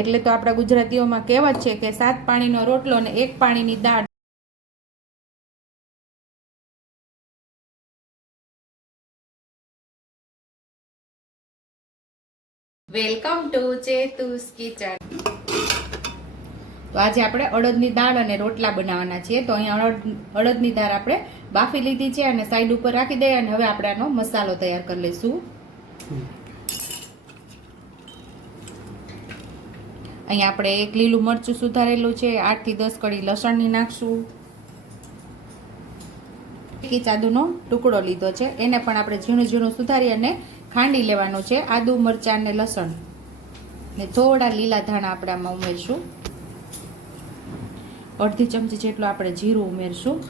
એટલે તો આપણા ગુજરાતીઓમાં કહેવત છે કે સાત પાણીનો રોટલો અને એક પાણીની દાળ. Welcome to Chetu's kitchen. તો આજે આપણે અડદની દાળ અને રોટલા બનાવવાના છીએ. તો અહીંયા અડદ અડદની દાળ આપણે બાફી લીધી છે અને સાઈડ ઉપર રાખી દઈએ અને હવે આપણે આનો મસાલો તૈયાર કરી લઈશું. અહીંયા આપણે એક લીલું મરચું સુધારેલું છે, આઠથી દસ કડી લસણની નાખશું. એક આદુનો ટુકડો લીધો છે, એને પણ આપણે ઝીણું ઝીણું સુધારી અને ખાંડી લેવાનું છે, આદુ, મરચાં ને લસણ. ને થોડા લીલા ધાણા આપણે આમાં ઉમેરશું. અડધી ચમચી જેટલું આપણે જીરું ઉમેરશું.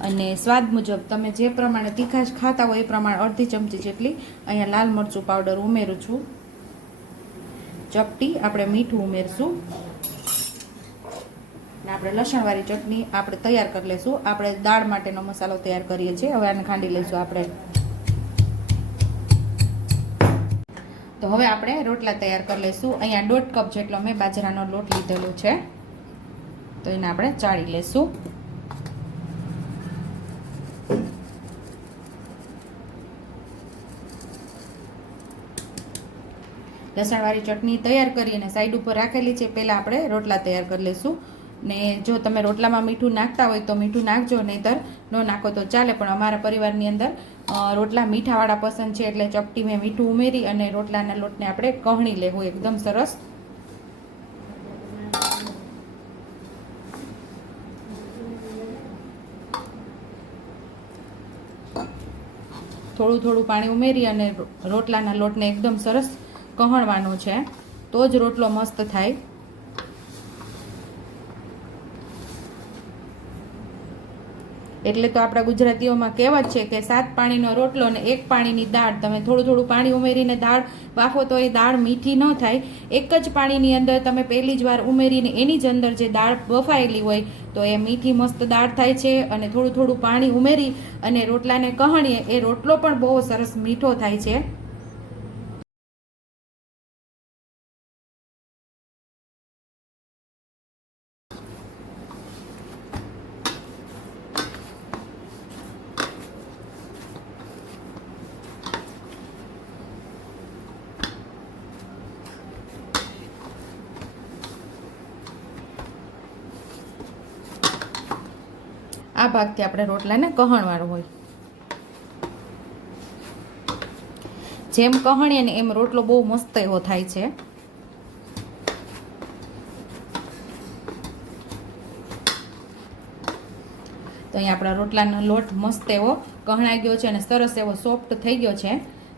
અને સ્વાદ મુજબ તમે જે પ્રમાણે તીખાશ ખાતા હોય એ પ્રમાણે અડધી ચમચી જેટલી અહીંયા લાલ મરચું પાવડર ઉમેરું છું. ચપટી આપણે મીઠું ઉમેરશું. અને આપણે લસણવાળી ચટણી આપણે તૈયાર કરી લઈશું આપણે દાળ માટેનો મસાલો તૈયાર કરીએ છીએ. હવે આને ખાંડી લઈશું આપણે. તો હવે આપણે રોટલા તૈયાર કરી લઈશું અહીંયા દોઢ કપ જેટલો મેં બાજરાનો લોટ લીધેલો છે. તો એને આપણે ચાળી લઈશું લસણવાળી ચટણી તૈયાર કરીને સાઈડ ઉપર રાખેલી છે. પહેલાં આપણે રોટલા તૈયાર કરી લઈશું. ને જો તમે રોટલામાં મીઠું નાખતા હોય તો મીઠું નાખજો, નહીંતર ન નાખો તો ચાલે. પણ અમારા પરિવારની અંદર રોટલા મીઠાવાળા પસંદ છે એટલે ચપટી મેં મીઠું ઉમેરી અને રોટલાના લોટને આપણે કહણી લેવું એકદમ સરસ. થોડું થોડું પાણી ઉમેરી અને રોટલાના લોટને એકદમ સરસ કહણવાનો છે. તો જ રોટલો મસ્ત થાય. એટલે તો આપણા ગુજરાતીઓમાં કહેવત છે કે સાત પાણીનો રોટલો અને એક પાણીની દાળ. તમે થોડું થોડું પાણી ઉમેરીને દાળ બાફો તો એ દાળ મીઠી ન થાય. એક જ પાણીની અંદર તમે પહેલી જ વાર ઉમેરીને એની જ અંદર જે દાળ બફાયેલી હોય તો એ મીઠી મસ્ત દાળ થાય છે અને થોડું થોડું પાણી ઉમેરી અને રોટલાને કહણીએ એ રોટલો પણ બહુ સરસ મીઠો થાય છે. આ ભાગથી આપણે રોટલાને કહણવાનું હોય. જેમ કહણીએ ને એમ રોટલો બહુ મસ્ત એવો થાય છે. તો અહીંયા આપણા રોટલાનો લોટ મસ્ત એવો કહણાઈ ગયો છે અને સરસ એવો સોફ્ટ થઈ ગયો છે.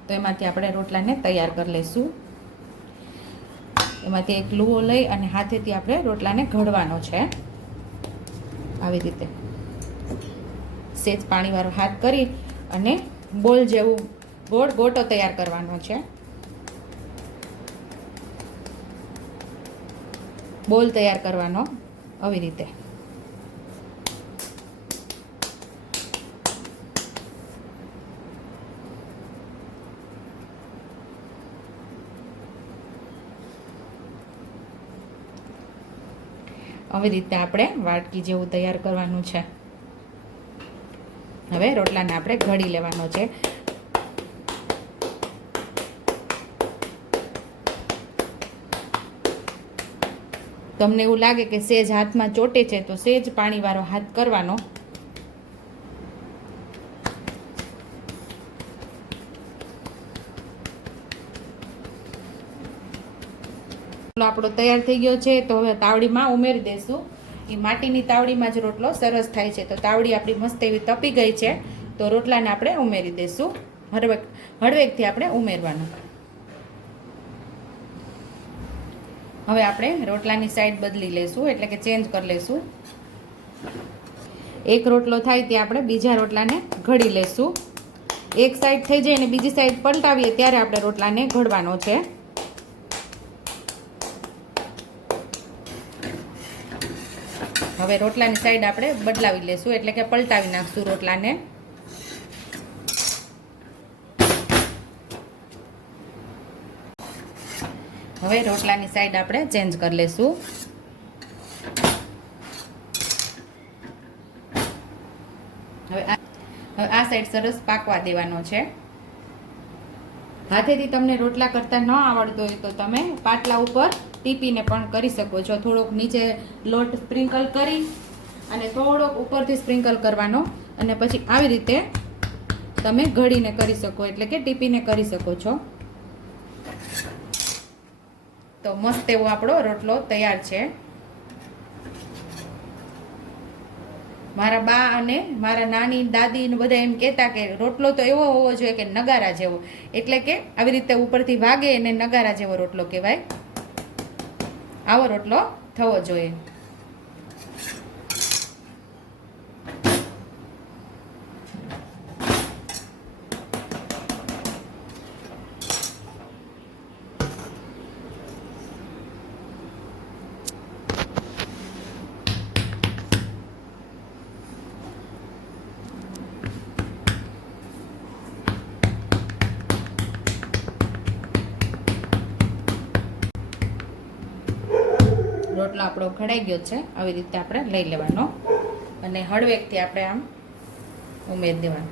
તો એમાંથી આપણે રોટલાને તૈયાર કરી લઈશું. એમાંથી એક લુઓ લઈ અને હાથેથી આપણે રોટલાને ઘડવાનો છે. આવી રીતે. સેજ પાણીવાળો હાથ કરી અને બોલ જેવું ગોળ ગોટો તૈયાર કરવાનો છે. બોલ તૈયાર કરવાનો આવી રીતે. આવી રીતે આપણે વાટકી જેવું તૈયાર કરવાનું છે. હવે રોટલાને આપણે ઘડી લેવાનો છે. તમને એવું લાગે કે સેજ હાથમાં ચોટે છે, તો સેજ પાણીવાળો હાથ કરવાનો. આપણો તૈયાર થઈ ગયો છે, તો હવે તાવડીમાં ઉમેરી દઈશું એ માટીની તાવડીમાં જ રોટલો સરસ થાય છે. તો તાવડી આપણી મસ્ત એવી તપી ગઈ છે. તો રોટલાને આપણે ઉમેરી દઈશું હળવેક, હળવેકથી આપણે ઉમેરવાનું. હવે આપણે રોટલાની સાઈડ બદલી લઈશું એટલે કે ચેન્જ કરી લઈશું એક રોટલો થાય ત્યાં આપણે બીજા રોટલાને ઘડી લઈશું એક સાઈડ થઈ જાય અને બીજી સાઈડ પલટાવીએ, ત્યારે આપણે રોટલાને ઘડવાનો છે. હવે રોટલાની સાઈડ આપણે બદલાવી લેશું, એટલે કે પલટાવી નાખશું રોટલાને. હવે રોટલાની સાઈડ આપણે ચેન્જ કરી લેશું. હવે આ સાઈડ સરસ પાકવા દેવાનો છે. હાથેથી તમને રોટલા કરતા ન આવડતો હોય તો તમે પાટલા ઉપર ટીપીને પણ કરી શકો છો. થોડોક નીચે લોટ સ્પ્રિંકલ કરી અને થોડોક ઉપરથી સ્પ્રિંકલ કરવાનો અને પછી આવી રીતે તમે ઘડીને કરી શકો, એટલે કે ટીપીને કરી શકો છો. તો મસ્ત એવો આપણો રોટલો તૈયાર છે. મારા બા અને મારા નાની, દાદી ને બધા એમ કહેતા કે રોટલો તો એવો હોવો જોઈએ કે નગારા જેવો. એટલે કે આવી રીતે ઉપરથી વાગે એને નગારા જેવો રોટલો કહેવાય. આવો રોટલો થવો જોઈએ. આપણો ઘડાઈ ગયો છે, આવી રીતે આપણે લઈ લેવાનો. અને હળવેકથી આપણે આમ ઉમેરી દેવાનો.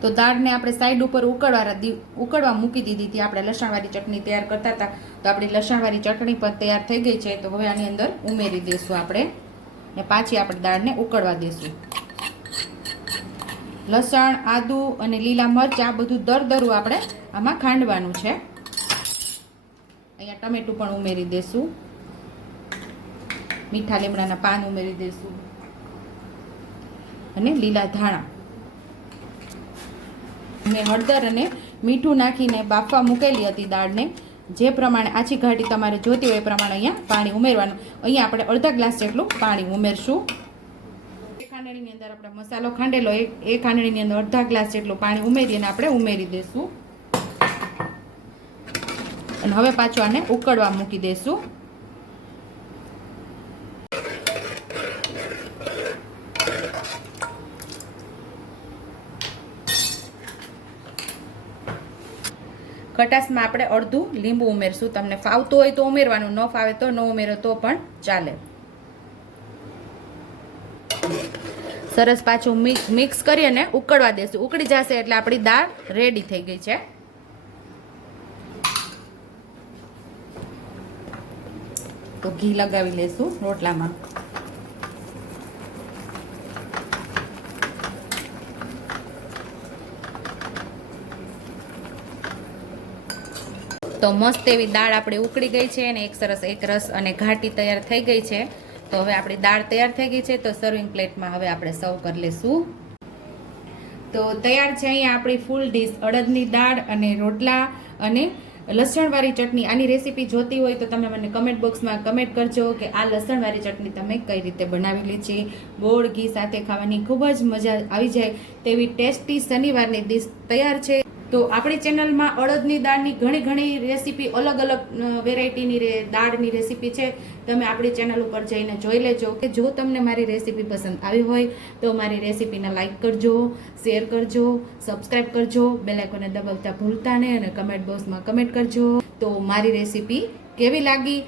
તો દાળને આપણે સાઈડ ઉપર ઉકળવા ઉકળવા મૂકી દીધી હતી. આપણે લસણવાળી ચટણી તૈયાર કરતા હતા. તો આપણી લસણવાળી ચટણી પણ તૈયાર થઈ ગઈ છે. તો હવે આની અંદર ઉમેરી દઈશું આપણે. ને પાછી આપણે દાળને ઉકળવા દઈશું લસણ, આદુ અને લીલા મરચ, આ બધું દરદરું આપણે આમાં ખાંડવાનું છે. અહીંયા ટમેટું પણ ઉમેરી દેશું. મીઠા લીમડાના પાન ઉમેરી દેશું. અને લીલા ધાણા. મેં હળદર અને મીઠું નાખીને બાફવા મૂકેલી હતી દાળને. જે પ્રમાણે આછી ઘાટી તમારે જોતી હોય એ પ્રમાણે અહીંયા પાણી ઉમેરવાનું. અહીંયા આપણે અડધા ગ્લાસ જેટલું પાણી ઉમેરશું. ખાંડણીની અંદર આપણે મસાલો ખાંડેલો, એ ખાંડણીની અંદર અડધા ગ્લાસ જેટલું પાણી ઉમેરીને આપણે ઉમેરી દઈશું અને હવે પાછું આને ઉકળવા મૂકી દઈશું ખટાશમાં આપણે અડધું લીંબુ ઉમેરશું. તમને ફાવતું હોય તો ઉમેરવાનું, ન ફાવે તો ન ઉમેરો તો પણ ચાલે. સરસ પાછું મિક્સ કરી અને ઉકળવા દેશું. ઉકળી જશે એટલે આપણી દાળ રેડી થઈ ગઈ છે. તો ઘી લગાવી લેશું રોટલામાં. તો મસ્ત એવી દાળ આપણે ઉકળી ગઈ છે અને એક સરસ, એક રસ અને ઘાટી તૈયાર થઈ ગઈ છે. તો હવે આપણી દાળ તૈયાર થઈ ગઈ છે, તો સર્વિંગ પ્લેટમાં હવે આપણે સર્વ કરી લેશું. તો તૈયાર છે અહીંયા આપણી ફૂલ ડીશ અડદની દાળ અને રોટલા અને લસણવાળી ચટણી. આની રેસીપી જોતી હોય તો તમે મને કમેન્ટ બોક્સમાં કમેન્ટ કરજો કે આ લસણવાળી ચટણી તમે કઈ રીતે બનાવેલી છે. ગોળ, ઘી સાથે ખાવાની ખૂબ જ મજા આવી જાય તેવી ટેસ્ટી શનિવારની ડીશ તૈયાર છે. તો આપણી ચેનલમાં અડદની દાળની ઘણી ઘણી રેસીપી, અલગ અલગ વેરાયટીની દાળની રેસીપી છે. તમે આપણી ચેનલ ઉપર જઈને જોઈ લેજો કે જો તમને મારી રેસીપી પસંદ આવી હોય તો મારી રેસીપીને લાઇક કરજો, શેર કરજો સબસ્ક્રાઈબ કરજો બેલાઇકોને દબાવતા ભૂલતા નહીં અને કમેન્ટ બોક્સમાં કમેન્ટ કરજો. તો મારી રેસીપી કેવી લાગી?